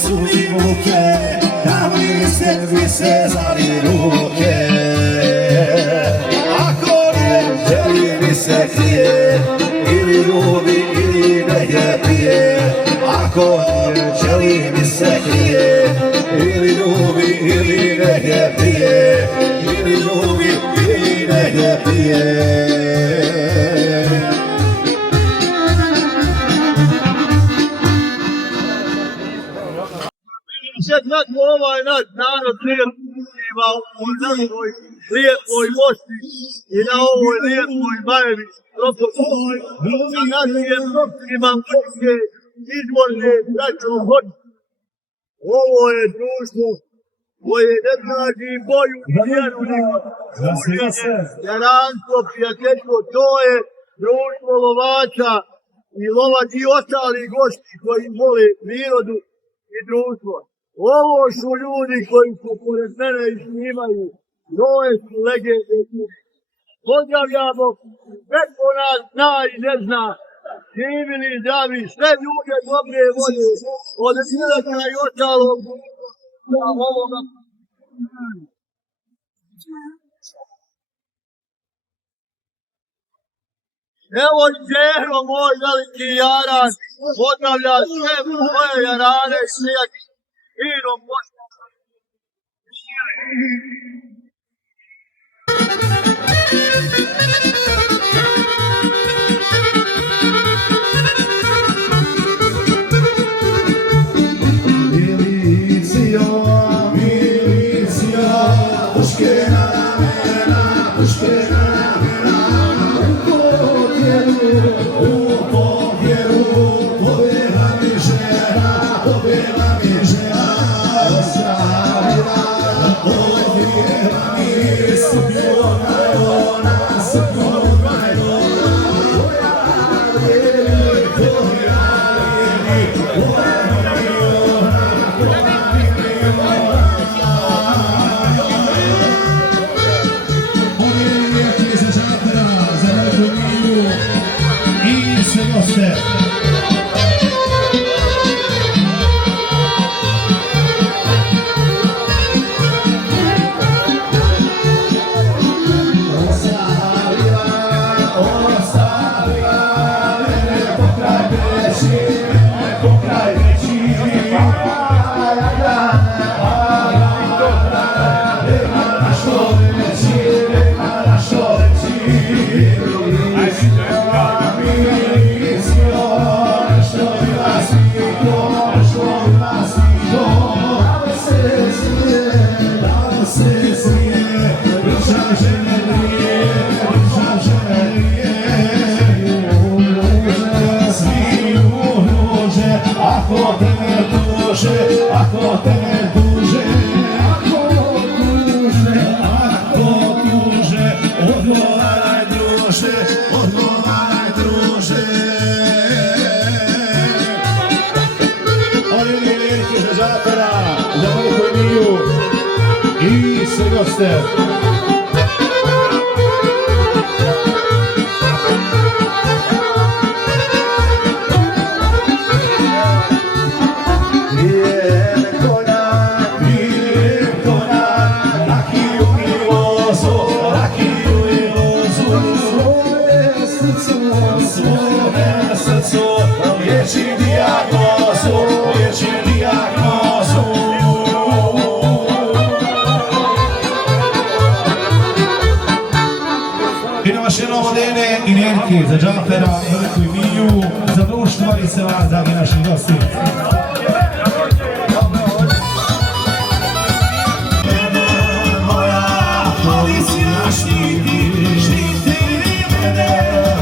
su mi muke, da mi se zali ruke. Ako ne želi mi se krije, ili ljubi ili ne pije. Ako ne želi mi se krije, ili ljubi ili ne pije. Ili ljubi ili ne pije. Sad znatno ovaj naš narod ima u našoj lijepoj mošti i na ovoj lijepoj bajevi sa našim prostorima moške izvorne braćom hoće. Ovo je društvo koje ne traži boju i vjeru jaranstvo, prijateljstvo, to je društvo lovača i lovač i ostali gosti koji vole prirodu i društvo. Ovo su ljudi koji su pored mene i snimaju, moje su legende. Pozdravljamo, neko nas zna i ne zna, živili i zdravi, sve ljude dobre volje, od Milaka i ostalog, ovoga. Evo i Đehro, moj veliki jaran, pozdravlja sve moje jarane i svijeti. Irom pošto. Milicija, puške na ramena, puške na ramena. U povjeru, pobjela mi žena, pobjela mi žena. Pobjela mi sukona ona, sukona ona. I sve goste. Za Džafera, Veliku i Miju, za društvo i se vas, dragi naši gosti. Moja policija štiti, štiti mene,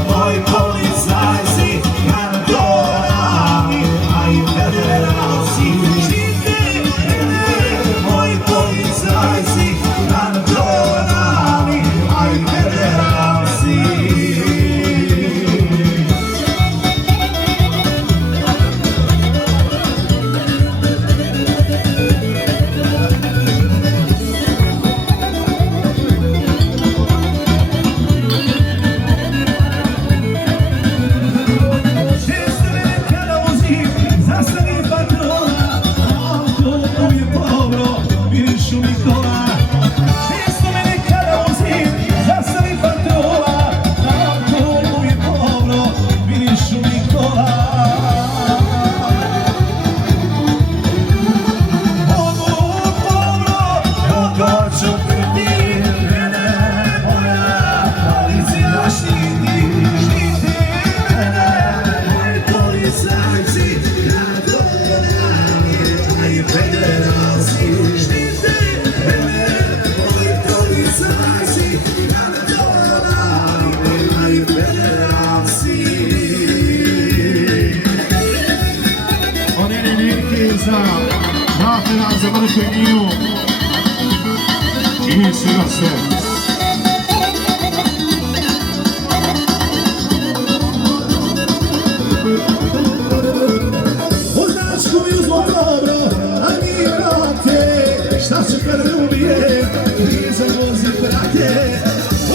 moj policajci, kantorami, a i federalci, štiti mene, moj policajci, kantorami, a i federalci. Sjenica, Rafina za Vrhu i Niju. Čini se da se. Označku mi uzmo dobro, a mi vrate, šta će kad ne ubije, mi za vozi prate.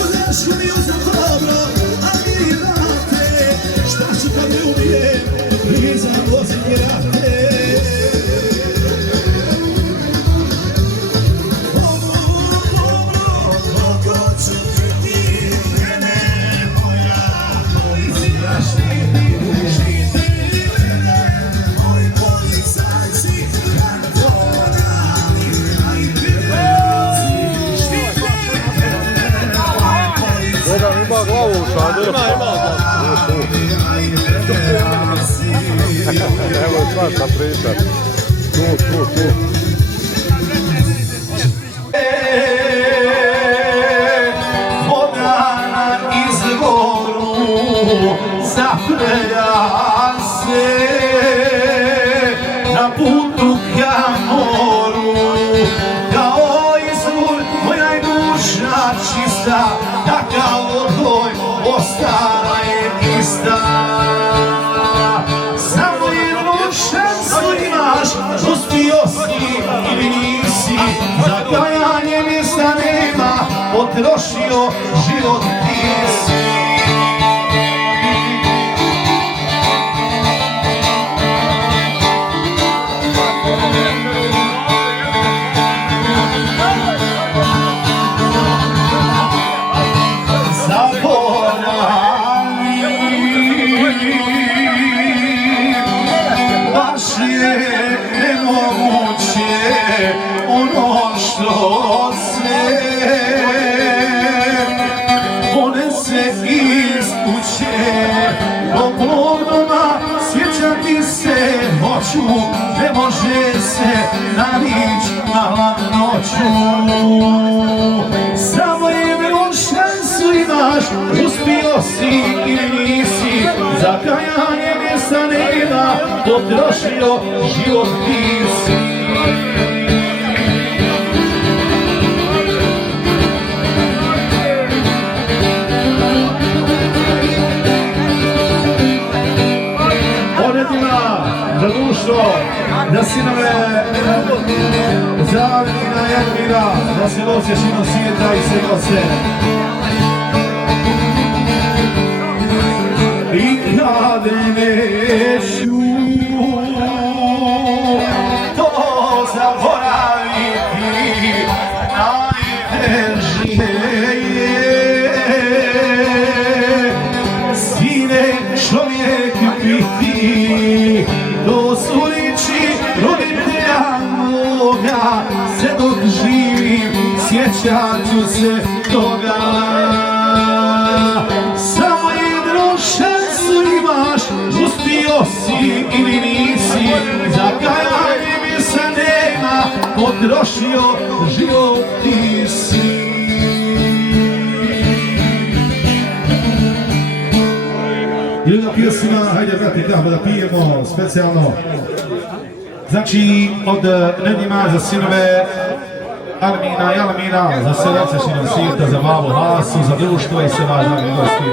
Označku mi uzmo dobro, a mi vrate, šta će kad ne ubije, mi za vozi prate. Ima glavu u šadu. Evo je svašta priča. Tu. Voda na izvoru zaprlja se na putu ka moru. Kao izvor moja je duša čista, takav odgoj ostala je ista. Samo jednu šansu imaš, uspio si ili nisi, za kajanje mjesta nema, potrošio život ti si. Baš je nemoguće ono što sve ponese iz kuće. Toplog doma sjećati se hoću, ne može se navići na hladnoću. Samo jednu šansu imaš, uspio si ili nisi, za kajanje mjesta nema, potrošio život ti si. Ponedima za društvo, za sinove Zavina i Admira, da se nose širom svijeta i svega se. I kad neću to zaboraviti, najteže je sine čovjek biti. To su riči roditelja moga, sve dok živim sjećat ću se toga. Samo jednu šansu imaš, uspio si ili nisi, za kajanje mjesta nema, potrošio život ti si. Jedna pjesma, hajde brate, kako da pijemo specijalno. Znači, od Nedima za sinove Armina i Almina, za srce širom svijeta, za babu Hasu, za društvo i sve vas dragi gosti.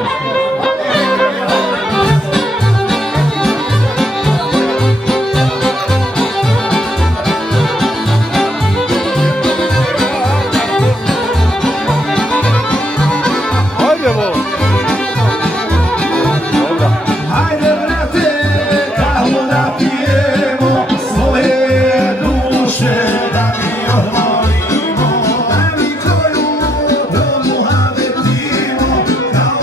Hajde brate, kako da pijemo svoje duše, da mi odmorimo, da mi koju domu habetimo, kao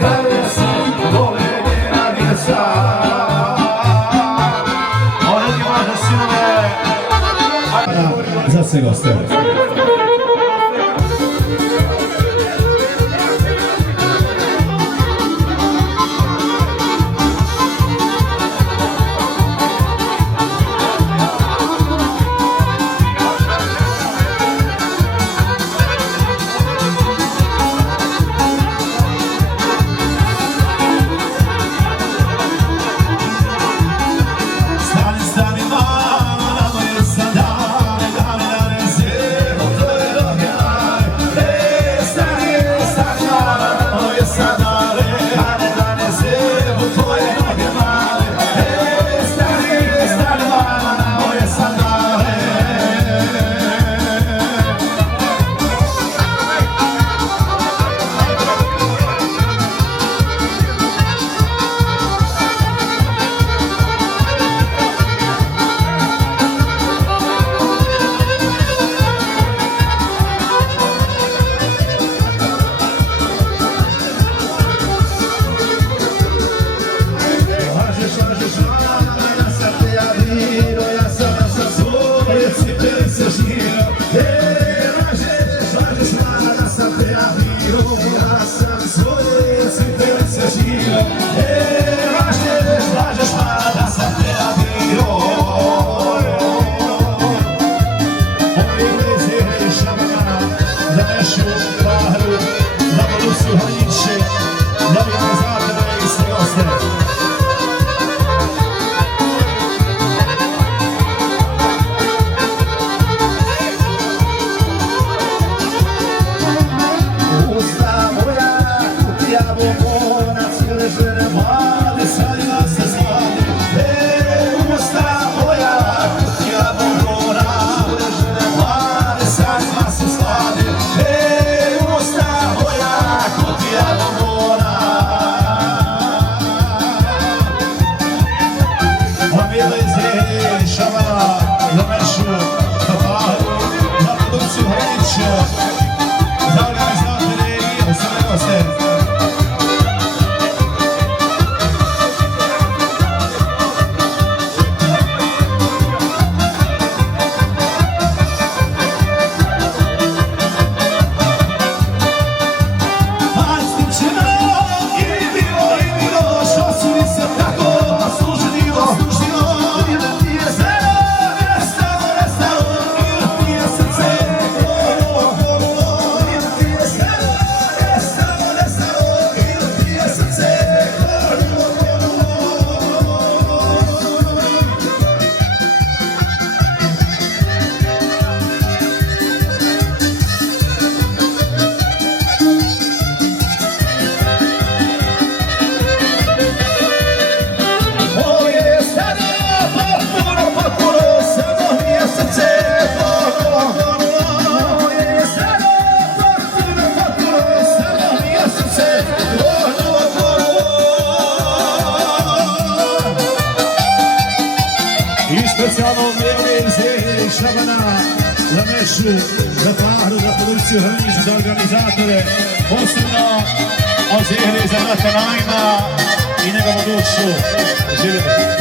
kada si dole njena djeca. Ovo je važno sinove za sve goste. za Fahru, za produkciju Hrnić, za organizatore, posebno od Zehre za Nata Najma i njegovu dušu. Živjeti!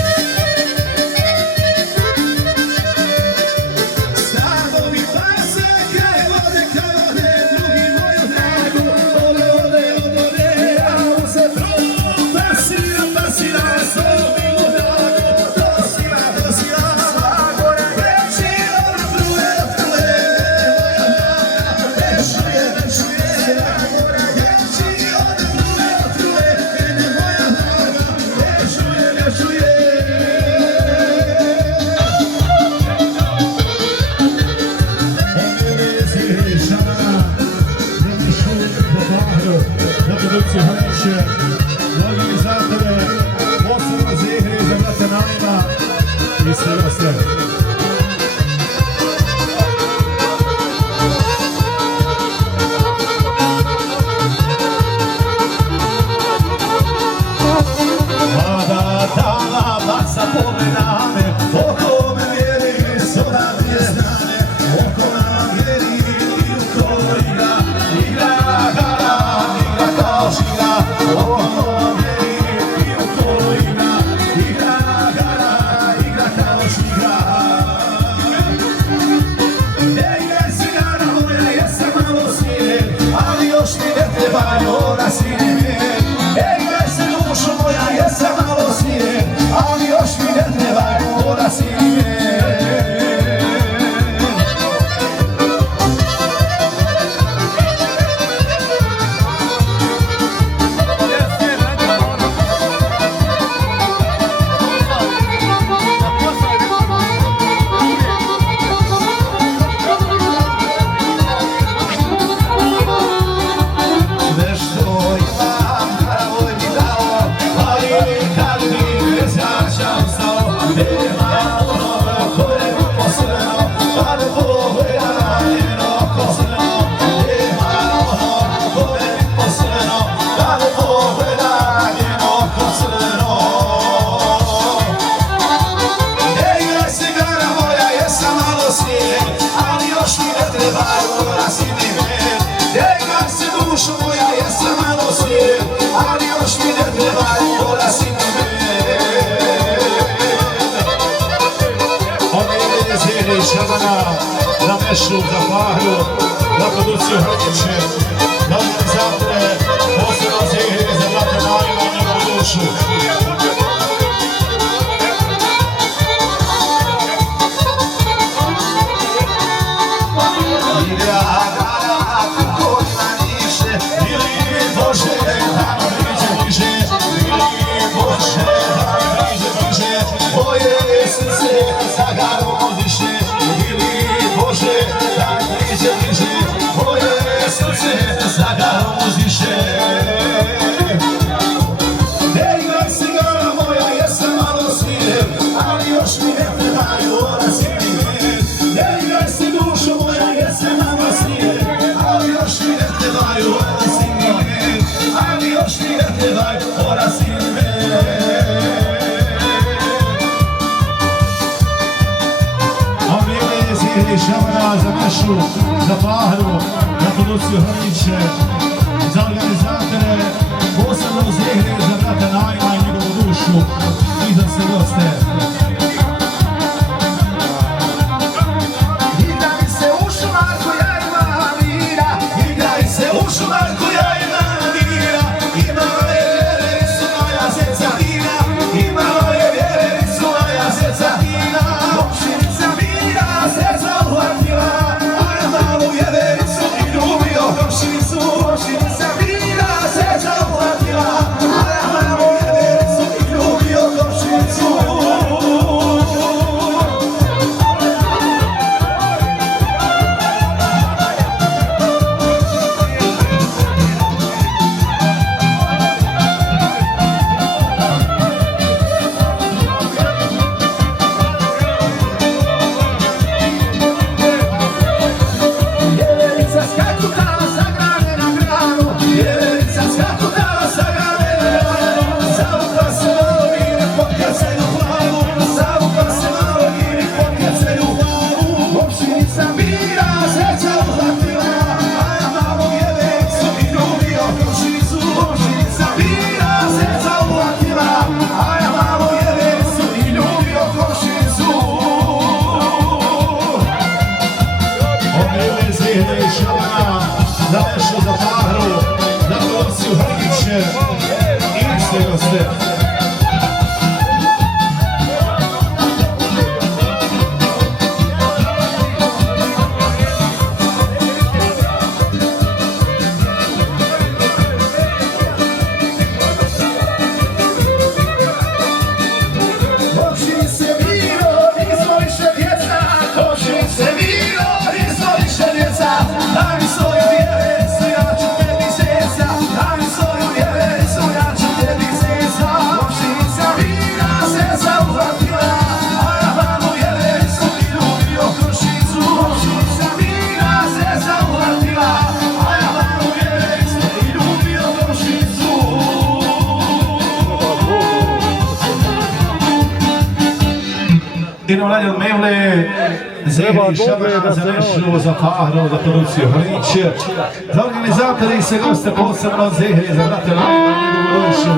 Mešu, za Fahru, za produkciju Hrniće, za organizatore, posebno za igre, za brate Marina i njegovu dušu. Šabana za Mešu, za Fahru, za produkciju Hrniće, za organizatore, posebno za igre, za brata Najma i njegovu dušu i za sve goste. Igraj se u šumarku, ja imam mira, igraj se u šumarku, ja imam mira, imala je vjericu moja zeca Dina, imala je vjericu moja zeca Dina, komšinica mira, zeca uhvatila, a ja malu vjericu i ljubio komšinicu, komšinica mira, zeca uhvatila, a ja malu vjericu i ljubio komšinicu. Vjerica skakutala sa grane na granu, vjerica skakutala sa grane na granu, zavukla se malo i ne potjecaj u glavu, zavukla se malo i ne potjecaj u glavu, komšinica mira, zeca uhvatila, a ja malu vjericu i ljubio komšinicu, komšinica mira, zeca uhvatila, a ja malu vjericu i ljubio komšinicu. Omijeli zihne i Šabana, za Mešu, za Fahru, za produkciju Hrniće i sve goste. Komšin se miro, nismo više djeca, komšin se miro, nismo više djeca, daj mi svoju vjericu, ja ću tebi zeca, daj mi svoju vjericu, ja ću tebi zeca, komšinica mira, zeca uhvatila, a ja malu vjericu i ljubio komšinicu, komšinica mira, zeca uhvatila, a ja malu vjericu i ljubio komšinicu. Idemo dalje od Mevle, Zihne i Šabana, za Mešu, za Fahru, za produkciju Hrniće, za organizatore i sve goste, posebno od Zihne, za brate Najma i njegovu dušu.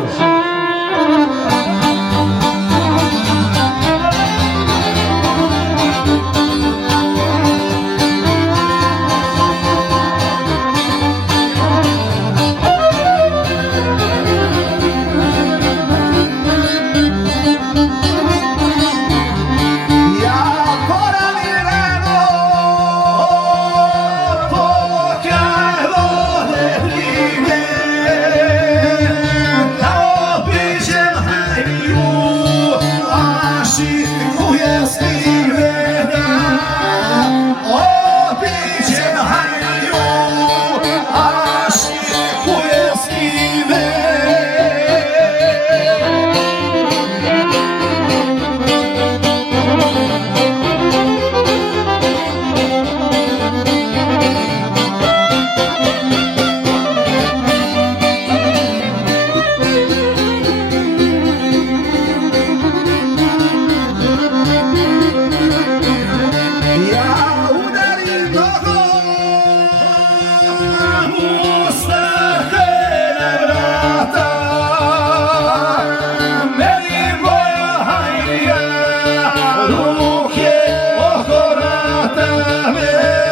Ruke oko vrata me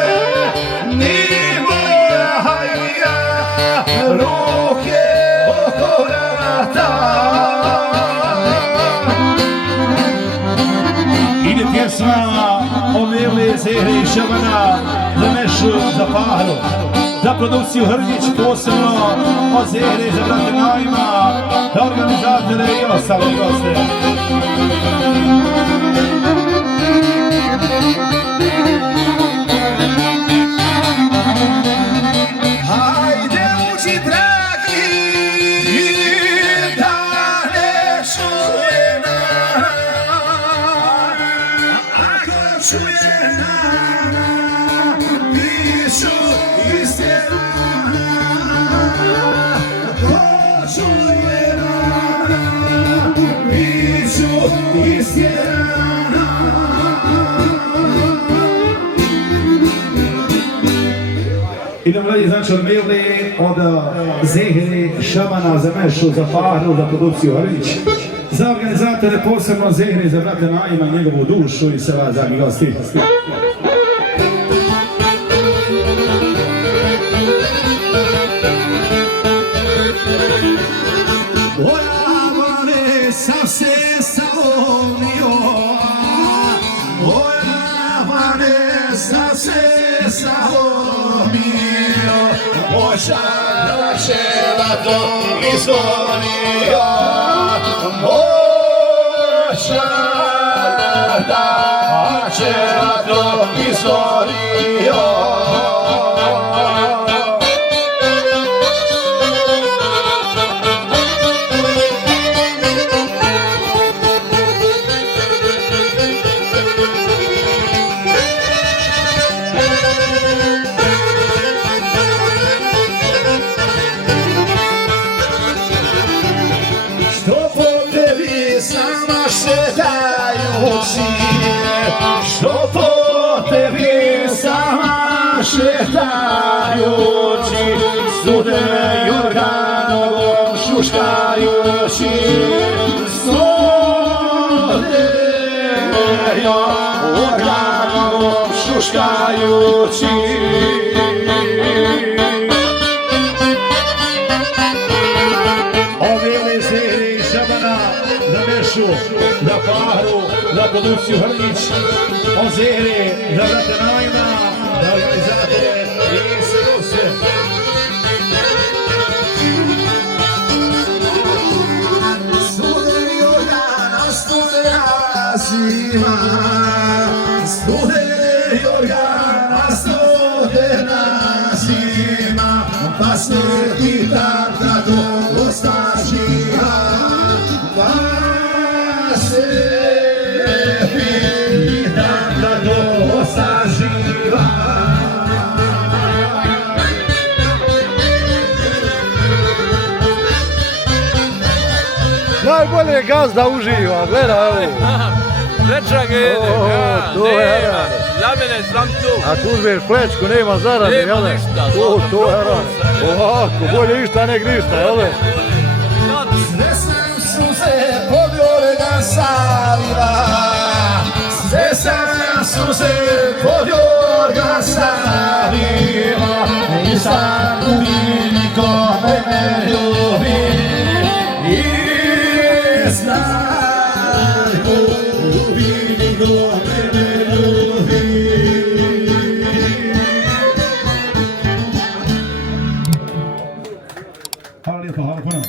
Zehre i Šabana za Mešu, za Pahru, za produkciju Hrgić, posebno od Zehre za brate Najma, za organizatore i ostale goste. Hajde uči dragi da ne čuje ako čuje nana pišu istjerana ako čuje nana pišu istjerana. Idemo dalje, znači od Mevle, od Zehre, Šabana za Mešu, za Pahru, za produkciju Hrgić, za organizatore posebno Zehre, za brate Najma, njegovu dušu i sve vas dragi gosti. Oja Vanessa se salomio, oja Vanessa se salomio, moja načela to izvonio, moja načela to izvonio. Što po tebi sama šetajući, stude Jorganovom šuškajući, stude Jorganovom šuškajući. Ovdje Zehre i Šabana za Mešu, za Pahru, za produkciju Hrgić, od Zehre za brate Najma, za organizatore i sve goste. Studeni Jorgana, studena zima, studeni Jorgana, studena zima, pa se pitam kako ostaživa, pa se pitam kako ostaživa. Najbolje gazda uživa, gledaj ovo. Sreća ga jede, to je nema, rane. za mene sam tu. Ako uzmeš plečku, nema zarade, Nema jel? ništa, To je rane. Ovako, bolje išta nek ništa, jel? Snesem suze pod Jorga Savila, snesem suze pod Jorga Savila, nisam ljubi nikome ne ljubi, nisam ljubi nikome ne ljubi. Hvala lijepo, hvala puno.